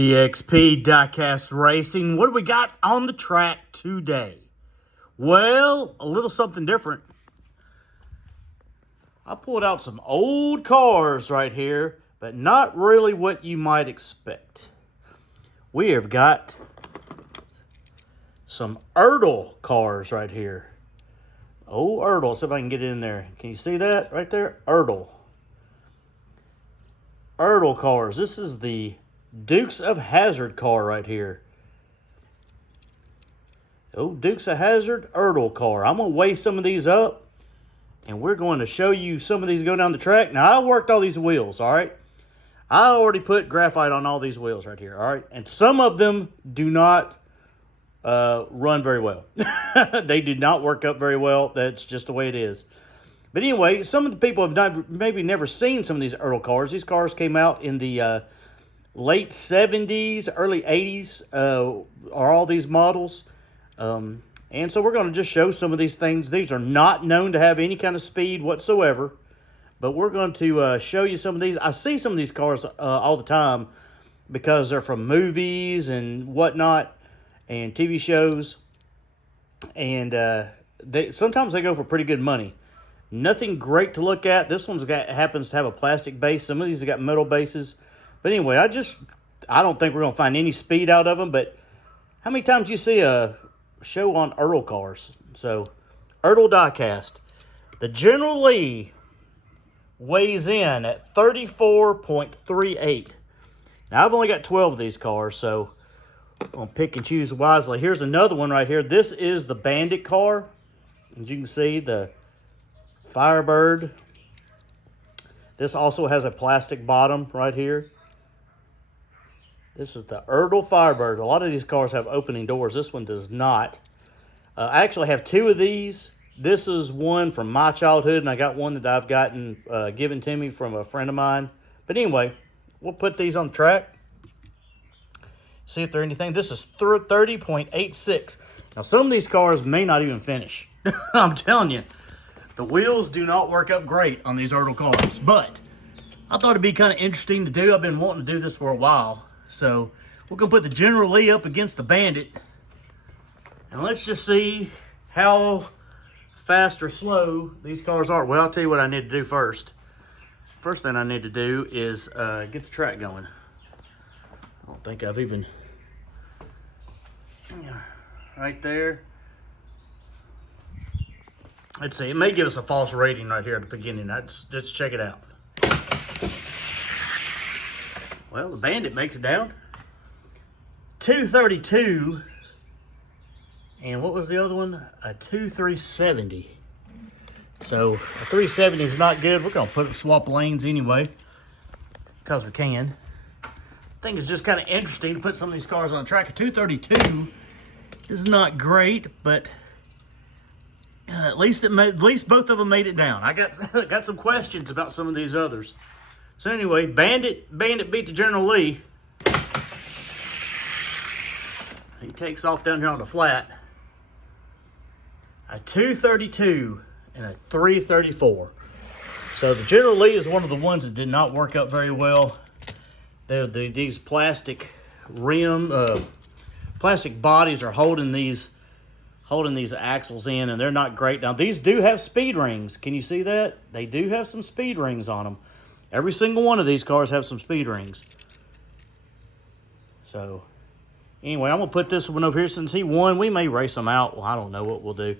DXP Diecast Racing. What do we got on the track today? Well, a little something different. I pulled out some old cars right here, but not really what you might expect. We have got some Ertl cars right here. Oh, Ertl. See if I can get it in there. Can you see that right there? Ertl cars. This is the Dukes of Hazzard car right here. Oh, Dukes of Hazzard Ertl car. I'm going to weigh some of these up, and we're going to show you some of these go down the track. Now, I worked all these wheels, all right? I already put graphite on all these wheels right here, all right? And some of them do not run very well. They do not work up very well. That's just the way it is. But anyway, some of the people have maybe never seen some of these Ertl cars. These cars came out in the late 70s, early 80s are all these models. And so we're going to just show some of these things. These are not known to have any kind of speed whatsoever. But we're going to show you some of these. I see some of these cars all the time because they're from movies and whatnot and TV shows. And sometimes they go for pretty good money. Nothing great to look at. This one's happens to have a plastic base. Some of these have got metal bases. But anyway, I don't think we're going to find any speed out of them. But how many times you see a show on Ertl cars? So, Ertl Diecast. The General Lee weighs in at 34.38. Now, I've only got 12 of these cars, so I'm going to pick and choose wisely. Here's another one right here. This is the Bandit car. As you can see, the Firebird. This also has a plastic bottom right here. This is the Ertl Firebird. A lot of these cars have opening doors. This one does not. I actually have two of these. This is one from my childhood, and I got one that I've gotten given to me from a friend of mine. But anyway, we'll put these on the track. See if they're anything. This is 30.86. Now, some of these cars may not even finish. I'm telling you. The wheels do not work up great on these Ertl cars, but I thought it'd be kind of interesting to do. I've been wanting to do this for a while. So we're going to put the General Lee up against the Bandit, and let's just see how fast or slow these cars are. Well, I'll tell you what I need to do first. First thing I need to do is get the track going. I don't think I've even... Right there. Let's see, it may give us a false rating right here at the beginning. Let's check it out. Well, the Bandit makes it down. 232. And what was the other one? A 2370. So, a 370 is not good. We're going to swap lanes anyway, because we can. I think it's just kind of interesting to put some of these cars on the track. A 232 is not great, but... at least both of them made it down. I got some questions about some of these others. So anyway, Bandit beat the General Lee. He takes off down here on the flat. A 232 and a 334. So the General Lee is one of the ones that did not work up very well. These plastic plastic bodies are holding these axles in, and they're not great. Now, these do have speed rings. Can you see that? They do have some speed rings on them. Every single one of these cars have some speed rings. So, anyway, I'm going to put this one over here. Since he won, we may race him out. Well, I don't know what we'll do.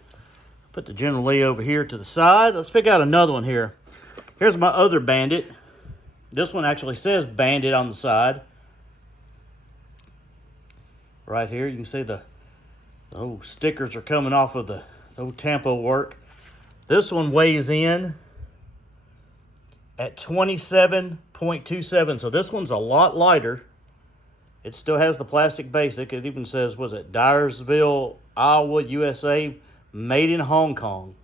Put the General Lee over here to the side. Let's pick out another one here. Here's my other Bandit. This one actually says Bandit on the side. Right here, you can see the stickers are coming off of the old Tampo work. This one weighs in at 27.27. So this one's a lot lighter. It still has the plastic base. It even says, was it Dyersville, Iowa, USA, made in Hong Kong.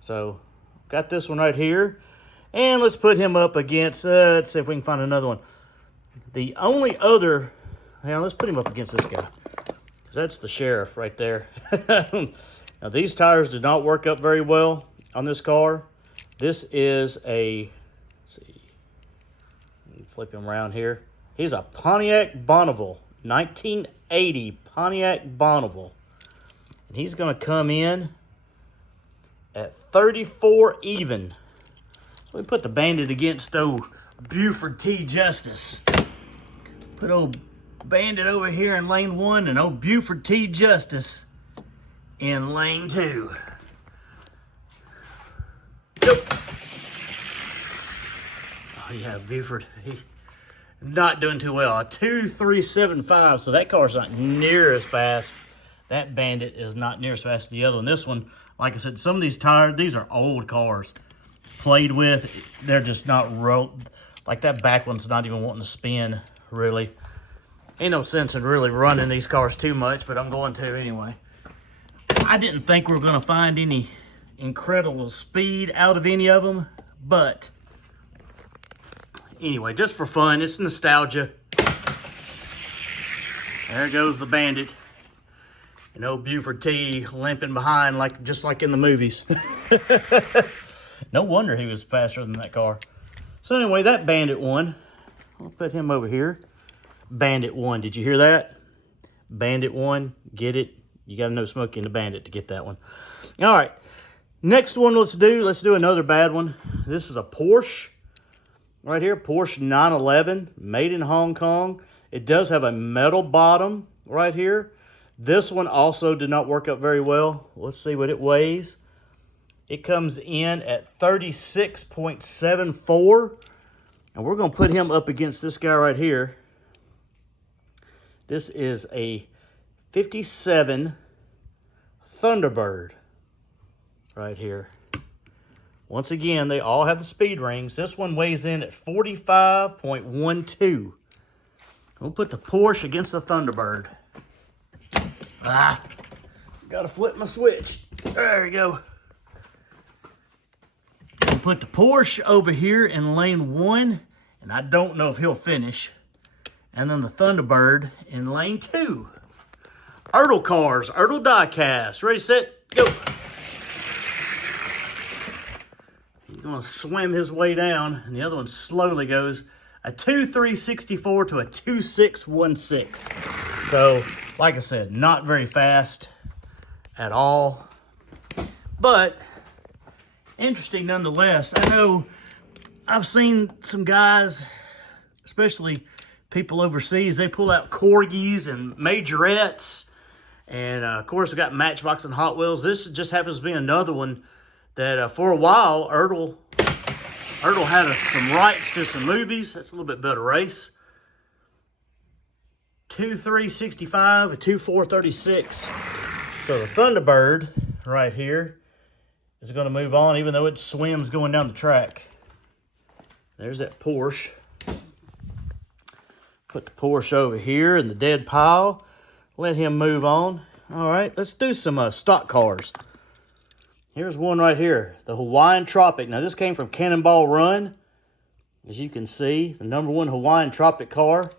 So got this one right here. And let's put him up against, let's see if we can find another one. The only other, let's put him up against this guy. That's the Sheriff right there. Now, these tires did not work up very well on this car. This is a, let's see, flip him around here. He's a Pontiac Bonneville, 1980 Pontiac Bonneville. And he's going to come in at 34 even. So we put the Bandit against old Buford T. Justice. Put old Bandit over here in lane 1 and old Buford T. Justice in lane 2. Go. Oh yeah, Buford. Not doing too well. A 2.375, so that car's not near as fast. That Bandit is not near as fast as the other one. This one, like I said, some of these tires, these are old cars. Played with, they're just not rolled. Like that back one's not even wanting to spin, really. Ain't no sense in really running these cars too much, but I'm going to anyway. I didn't think we were going to find any incredible speed out of any of them, but anyway, just for fun, it's nostalgia. There goes the Bandit. And old Buford T limping behind just like in the movies. No wonder he was faster than that car. So anyway, that Bandit won. I'll put him over here. Bandit won. Did you hear that? Bandit won. Get it? You got to know Smokey and the Bandit to get that one. All right. Next one let's do another bad one. This is a Porsche. Right here, Porsche 911, made in Hong Kong. It does have a metal bottom right here. This one also did not work out very well. Let's see what it weighs. It comes in at 36.74. And we're going to put him up against this guy right here. This is a 57 Thunderbird right here. Once again, they all have the speed rings. This one weighs in at 45.12. We'll put the Porsche against the Thunderbird. Gotta flip my switch. There we go. We'll put the Porsche over here in lane 1, and I don't know if he'll finish. And then the Thunderbird in lane 2. Ertl cars, Ertl Diecast. Ready, set, go. He's going to swim his way down, and the other one slowly goes a 2.364 to a 2.616. So, like I said, not very fast at all, but interesting nonetheless. I know I've seen some guys, especially people overseas, they pull out Corgis and Majorettes, and of course we got Matchbox and Hot Wheels. This just happens to be another one that for a while Ertl had some rights to some movies. That's a little bit better race. 2.365, a 2.436. So the Thunderbird right here is going to move on, even though it swims going down the track. There's that Porsche. Put the Porsche over here in the dead pile. Let him move on. All right, let's do some stock cars. Here's one right here, the Hawaiian Tropic. Now, this came from Cannonball Run. As you can see, the #1 Hawaiian Tropic car.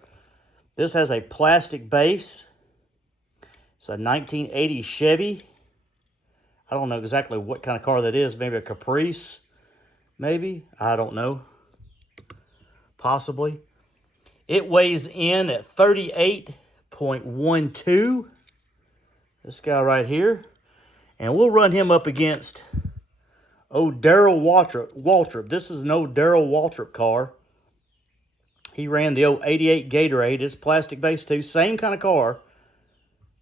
This has a plastic base. It's a 1980 Chevy. I don't know exactly what kind of car that is. Maybe a Caprice, maybe. I don't know. Possibly. It weighs in at 38.12. This guy right here. And we'll run him up against old Darrell Waltrip. This is an old Darrell Waltrip car. He ran the old 88 Gatorade. It's plastic base too. Same kind of car.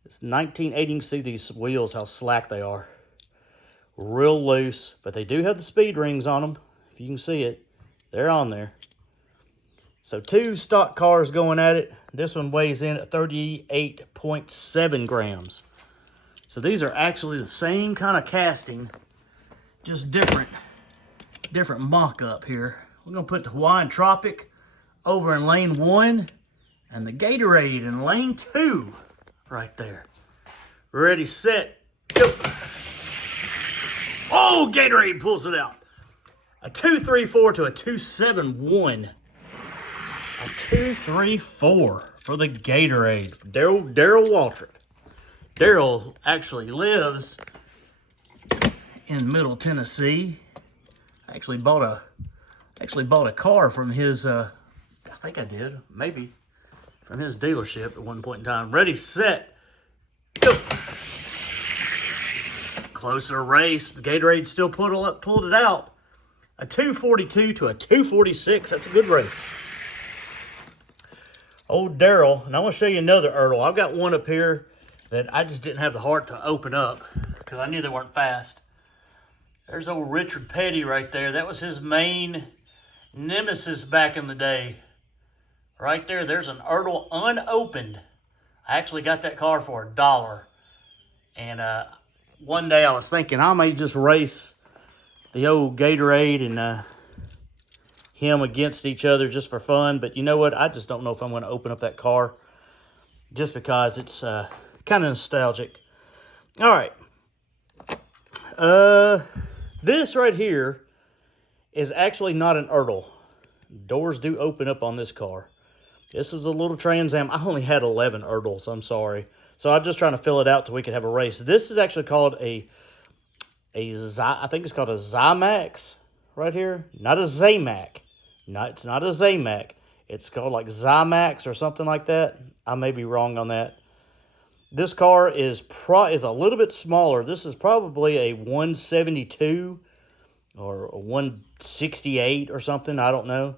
It's 1980. You can see these wheels, how slack they are. Real loose. But they do have the speed rings on them. If you can see it. They're on there. So 2 stock cars going at it. This one weighs in at 38.7 grams. So these are actually the same kind of casting, just different mock-up here. We're going to put the Hawaiian Tropic over in lane 1 and the Gatorade in lane 2 right there. Ready, set, go. Oh, Gatorade pulls it out. A 2.34 to a 2.71. A 2.34 for the Gatorade. Darrell Waltrip. Darrell actually lives in Middle Tennessee. I actually bought a car from his. I think I did, maybe. from his dealership at one point in time. Ready, set, go. Closer race. The Gatorade still pulled it out. A 242 to a 246. That's a good race. Old Daryl, and I want to show you another Ertl. I've got one up here that I just didn't have the heart to open up because I knew they weren't fast. There's old Richard Petty right there. That was his main nemesis back in the day. Right there, there's an Ertl unopened. I actually got that car for $1. And one day I was thinking I may just race the old Gatorade and him against each other just for fun. But you know what? I just don't know if I'm going to open up that car just because it's kind of nostalgic. All right. This right here is actually not an Ertl. Doors do open up on this car. This is a little Trans Am. I only had 11 Ertls. I'm sorry. So I'm just trying to fill it out so we could have a race. This is actually called I think it's called a Zymax right here. Not a Zamac. It's not a Zamac. It's called like Zymax or something like that. I may be wrong on that. This car is a little bit smaller. This is probably a 172 or a 168 or something. I don't know.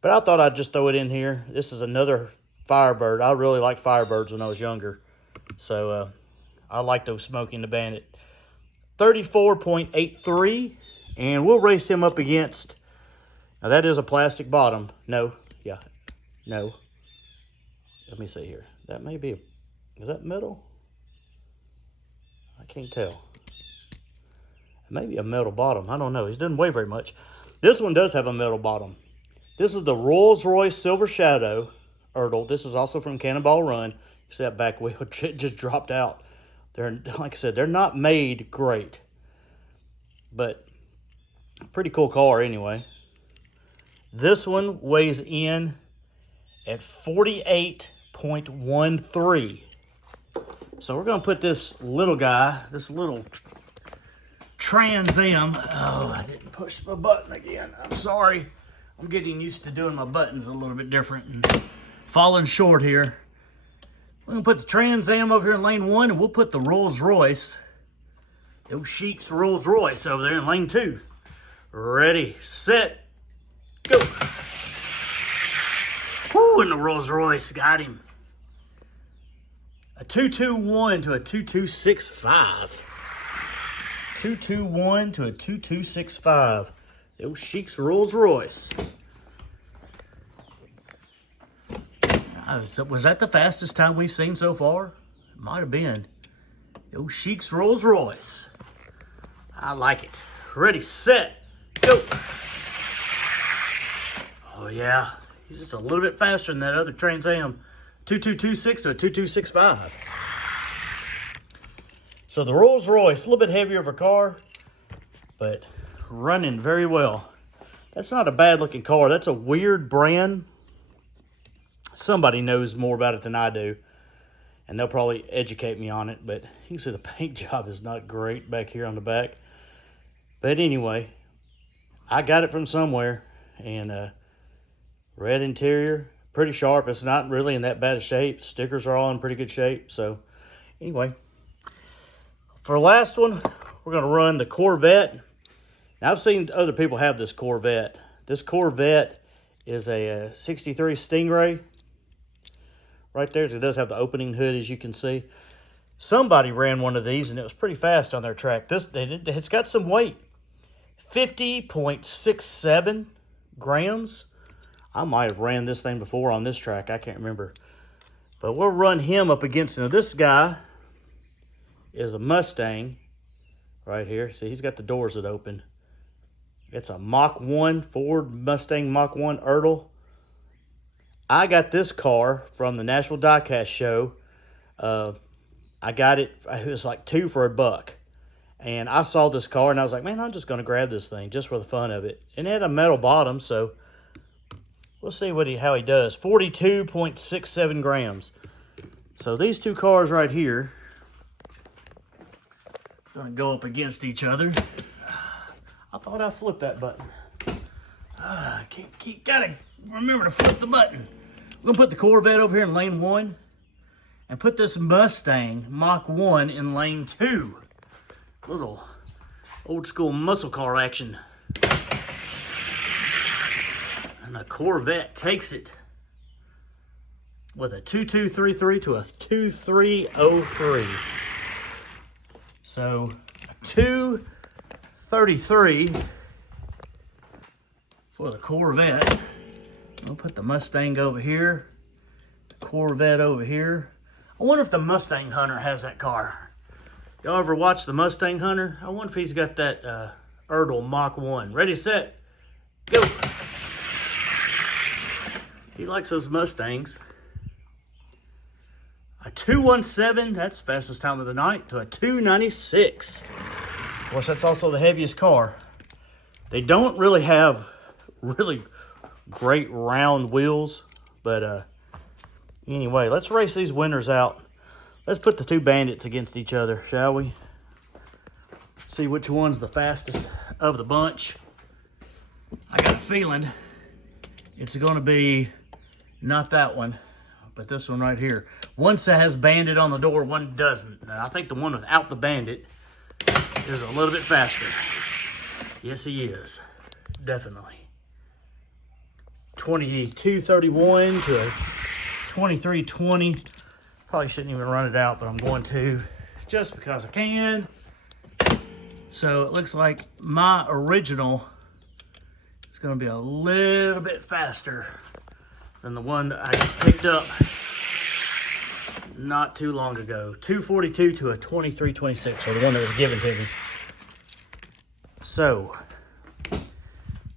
But I thought I'd just throw it in here. This is another Firebird. I really liked Firebirds when I was younger. So I like those Smokey and the Bandit. 34.83. And we'll race him up against... Now that is a plastic bottom. No. Yeah. No. Let me see here. That may be a... Is that metal? I can't tell. It may be a metal bottom. I don't know. He doesn't weigh very much. This one does have a metal bottom. This is the Rolls-Royce Silver Shadow Ertl. This is also from Cannonball Run. You see that back wheel just dropped out. They're, like I said, they're not made great. But pretty cool car anyway. This one weighs in at 48.13. So we're going to put this little guy, this little Trans Am. Oh, I didn't push my button again. I'm sorry. I'm getting used to doing my buttons a little bit different and falling short here. We're going to put the Trans Am over here in lane 1, and we'll put the Rolls Royce, those Sheik's Rolls Royce over there in lane 2. Ready, set, go. Woo, and the Rolls Royce got him. A 221 to a 2265. 221 to a 2265. Those Sheik's Rolls Royce. Was that the fastest time we've seen so far? It might have been. Those Sheik's Rolls Royce. I like it. Ready, set, go. Oh yeah, he's just a little bit faster than that other Trans Am. 2226 to a 2265. So the Rolls Royce, a little bit heavier of a car, but running very well. That's not a bad looking car. That's a weird brand. Somebody knows more about it than I do, and they'll probably educate me on it, but you can see the paint job is not great back here on the back. But anyway, I got it from somewhere, and red interior, pretty sharp. It's not really in that bad a shape. Stickers are all in pretty good shape. So anyway, for the last one, we're going to run the Corvette. Now, I've seen other people have this Corvette. This Corvette is a 63 Stingray. Right there, it does have the opening hood, as you can see. Somebody ran one of these, and it was pretty fast on their track. It's got some weight. 50.67 grams. I might have ran this thing before on this track. I can't remember. But we'll run him up against... Now, this guy is a Mustang right here. See, he's got the doors that open. It's a Mach 1, Ford Mustang Mach 1 Ertl. I got this car from the Ertl Diecast show. I got it. It was like $2 for $1. And I saw this car, and I was like, man, I'm just going to grab this thing just for the fun of it. And it had a metal bottom, so we'll see how he does. 42.67 grams. So these two cars right here are going to go up against each other. I thought I flipped that button. Gotta remember to flip the button. We're gonna put the Corvette over here in lane 1 and put this Mustang Mach 1 in lane 2. Little old school muscle car action. And the Corvette takes it with a 2233 to a 2303. So a 233 for the Corvette. We'll put the Mustang over here, the Corvette over here. I wonder if the Mustang Hunter has that car. Y'all ever watch the Mustang Hunter? I wonder if he's got that Ertl Mach 1. Ready, set, go. He likes those Mustangs. A 217, that's fastest time of the night, to a 296. Of course, that's also the heaviest car. They don't really have really great round wheels, but anyway, let's race these winners out. Let's put the two bandits against each other, shall we? See which one's the fastest of the bunch. I got a feeling it's going to be not that one, but this one right here. One has bandit on the door, one doesn't. Now, I think the one without the bandit is a little bit faster. Yes, he is. Definitely. 2231 to a 2320. Probably shouldn't even run it out, but I'm going to just because I can. So it looks like my original is going to be a little bit faster than the one that I picked up not too long ago. 242 to a 2326, or the one that was given to me. So,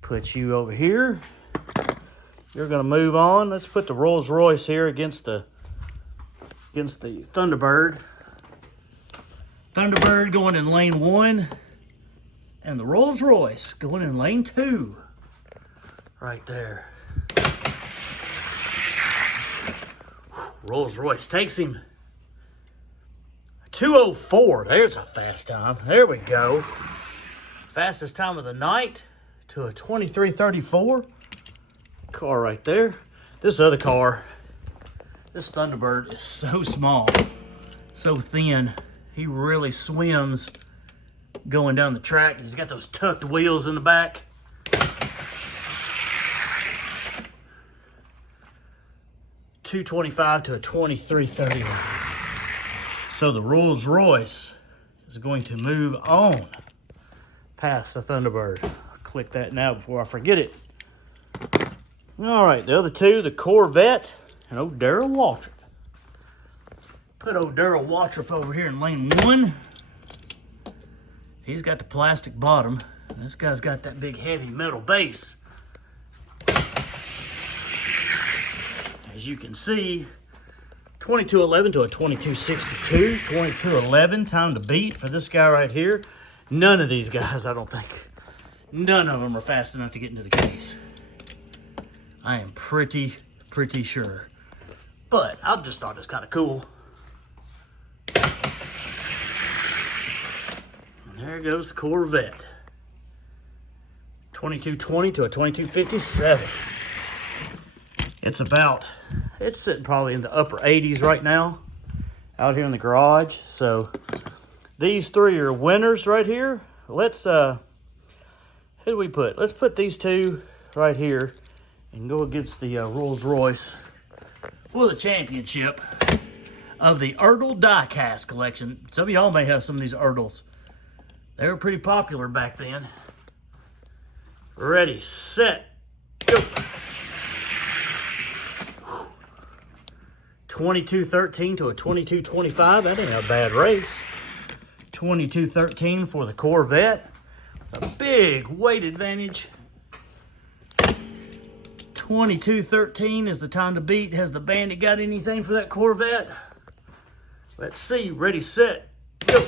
put you over here. You're going to move on. Let's put the Rolls Royce here against the Thunderbird. Thunderbird going in lane 1, and the Rolls Royce going in lane 2. Right there. Rolls Royce takes him. 204. There's a fast time. There we go. Fastest time of the night to a 2334. Car right there. This other car, this Thunderbird, is so small, so thin. He really swims going down the track. He's got those tucked wheels in the back. $225 to a 2331. So the Rolls Royce is going to move on past the Thunderbird. I'll click that now before I forget it. All right, the other two, the Corvette and old Darrell Waltrip. Put old Darrell Waltrip over here in lane 1. He's got the plastic bottom. This guy's got that big heavy metal base. As you can see, 2211 to a 2262, 2211, time to beat for this guy right here. None of these guys, I don't think, none of them are fast enough to get into the case. I am pretty sure. But I just thought it was kind of cool. And there goes the Corvette. 2220 to a 2257. It's sitting probably in the upper 80s right now out here in the garage. So these three are winners right here. Let's, who do we put? Let's put these two right here and go against the Rolls Royce for the championship of the Ertl Diecast collection. Some of y'all may have some of these Ertls. They were pretty popular back then. Ready, set, go. 2213 to a 2225. That ain't a bad race. 2213 for the Corvette. A big weight advantage. 2213 is the time to beat. Has the bandit got anything for that Corvette? Let's see. Ready, set, go.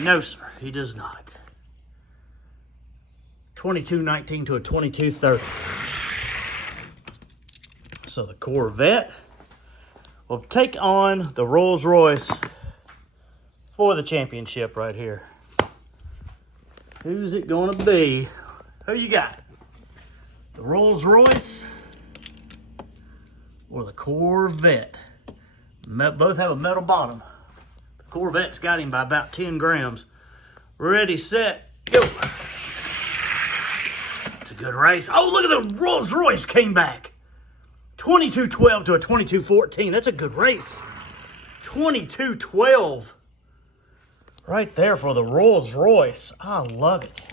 No, sir, he does not. 2219 to a 2230. So the Corvette will take on the Rolls Royce for the championship right here. Who's it going to be? Who you got? The Rolls Royce or the Corvette. Both have a metal bottom. The Corvette's got him by about 10 grams. Ready, set, go. It's a good race. Oh, look at the Rolls Royce came back. 22-12 to a 22-14. That's a good race. 22-12. Right there for the Rolls Royce. I love it.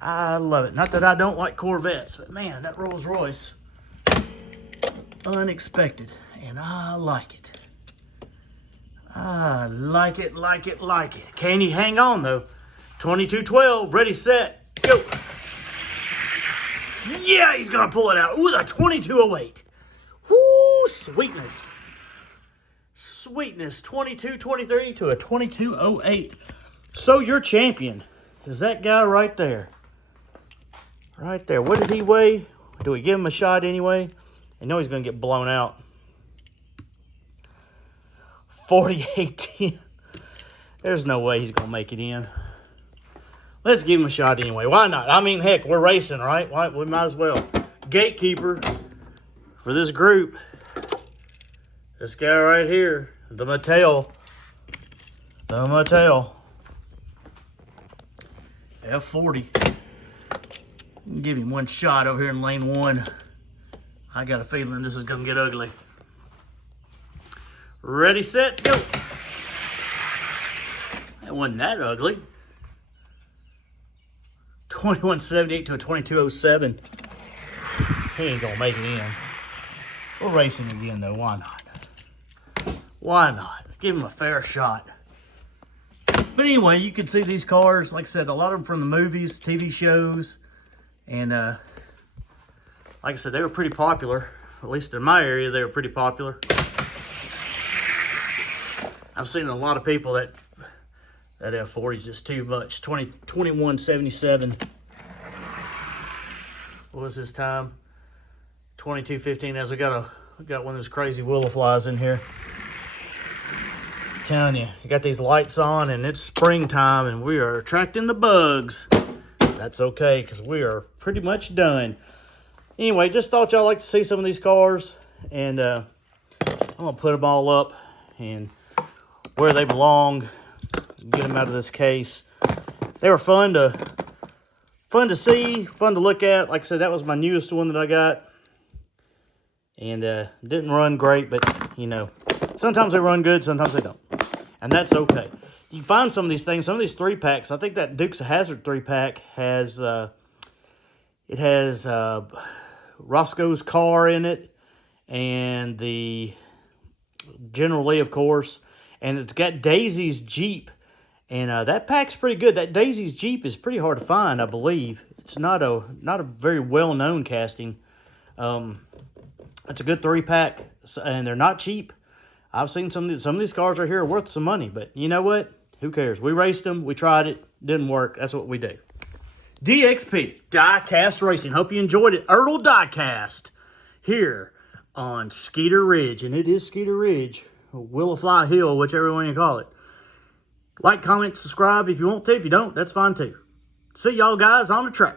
I love it. Not that I don't like Corvettes, but man, that Rolls Royce, unexpected, and I like it. I like it, like it, like it. Can he hang on though? 22-12, ready, set, go. Yeah, he's gonna pull it out with a 22-08. Woo, sweetness. Sweetness, 22-23 to a 22-08. So your champion is that guy right there. Right there. What did he weigh? Do we give him a shot anyway? I know he's going to get blown out. 48-10. There's no way he's going to make it in. Let's give him a shot anyway. Why not? I mean, heck, we're racing, right? We might as well. Gatekeeper for this group. This guy right here. The Mattel. The Mattel. F40. Give him one shot over here in lane 1. I got a feeling this is going to get ugly. Ready, set, go. That wasn't that ugly. 21-78 to a 22-07. He ain't going to make it in. We're racing again, though. Why not? Why not? Give him a fair shot. But anyway, you can see these cars. Like I said, a lot of them from the movies, TV shows. And like I said, they were pretty popular. At least in my area, they were pretty popular. I've seen a lot of people that F40 is just too much. 21-77. What was his time? 22-15. As we got one of those crazy willow flies in here. I'm telling you, you got these lights on, and it's springtime, and we are attracting the bugs. That's okay, because we are pretty much done. Anyway, just thought y'all like to see some of these cars, and I'm going to put them all up and where they belong, get them out of this case. They were fun to see, fun to look at. Like I said, that was my newest one that I got, and didn't run great, but, you know, sometimes they run good, sometimes they don't, and that's okay. You can find some of these things, some of these 3-packs. I think that Dukes of Hazzard 3-pack has, it has Roscoe's car in it, and the General Lee, of course, and it's got Daisy's Jeep, and that pack's pretty good. That Daisy's Jeep is pretty hard to find, I believe. It's not a very well-known casting. It's a good 3-pack, and they're not cheap. I've seen some of these cars right here are worth some money, but you know what? Who cares? We raced them. We tried it. Didn't work. That's what we do. DXP, Diecast Racing. Hope you enjoyed it. Ertl Diecast here on Skeeter Ridge. And it is Skeeter Ridge, or Willowfly Hill, whichever one you call it. Like, comment, subscribe if you want to. If you don't, that's fine too. See y'all guys on the track.